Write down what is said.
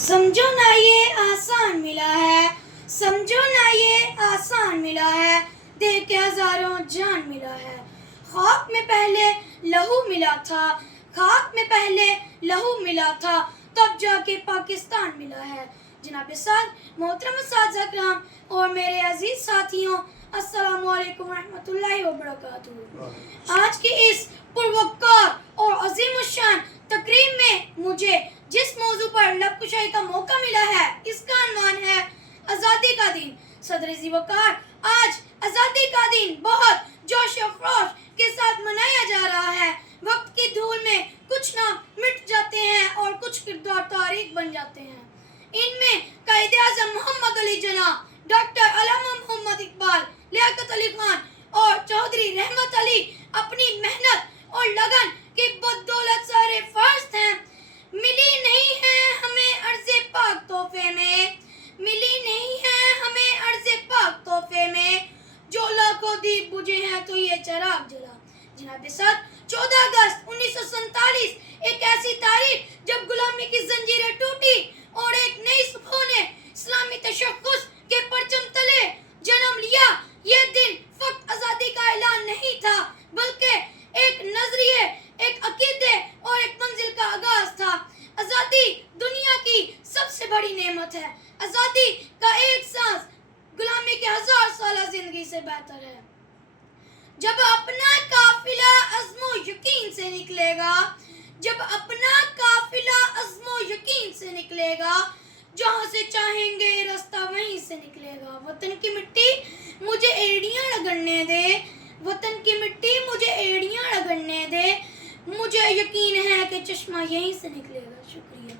سمجھو نہ یہ آسان ملا ہے، سمجھو نہ یہ آسان ملا ہے، دے کے ہزاروں جان ملا ہے۔ خاک میں پہلے لہو ملا تھا، خاک میں پہلے لہو ملا تھا، تب جا کے پاکستان ملا ہے۔ جناب صاحب، محترم اساتذہ کرام اور میرے عزیز ساتھیوں، السلام علیکم ورحمۃ اللہ وبرکاتہ۔ آج کی اس پروقار اور عظیم الشان تقریب میں مجھے جس موضوع پر لب کشائی کا موقع ملا ہے، اس کا عنوان ہے آزادی کا دن۔ صدر ذی وقار، آج آزادی کا دن بہت جوش و خروش کے ساتھ منایا جا رہا ہے۔ وقت کی دھول میں کچھ نام مٹ جاتے ہیں اور کچھ کردار تاریخ بن جاتے ہیں۔ ان میں قائد اعظم محمد علی جناح، ڈاکٹر علامہ محمد اقبال، لیاقت علی خان اور چودھری رحمت علی اپنی محنت اور لگن کی بدولت سارے فارس ہیں۔ ملی نہیں ہے ہمیں عرض پاک تحفے میں، ملی نہیں ہے ہمیں عرض پاک تحفے میں، جو لاکھوں دیپ بجھے ہیں تو یہ چراغ جلا۔ جناب صاحب، 14 اگست 1947 ایک ایسی تاریخ جب غلامی کی زنجیریں ٹوٹی اور ایک نئی صبح نے اسلامی تشخص کے پرچم تلے جنم لیا۔ یہ دن فقط آزادی کا اعلان نہیں تھا، بلکہ ایک نظریے، ایک عقیدے اور ایک منزل کا آغاز تھا۔ آزادی دنیا کی سب سے بڑی نعمت ہے۔ آزادی کا ایک سانس غلامی کے 1000 سالہ زندگی سے بہتر ہے۔ جب اپنا قافلہ عزم و یقین سے نکلے گا، جب اپنا قافلہ عزم و یقین سے نکلے گا، جہاں سے چاہیں گے راستہ وہیں سے نکلے گا۔ وطن کی مٹی مجھے ایڑیاں رگڑنے دے، وطن کی مٹی مجھے ایڑیاں رگڑنے دے، مجھے یقین ہے کہ چشمہ یہیں سے نکلے گا۔ شکریہ۔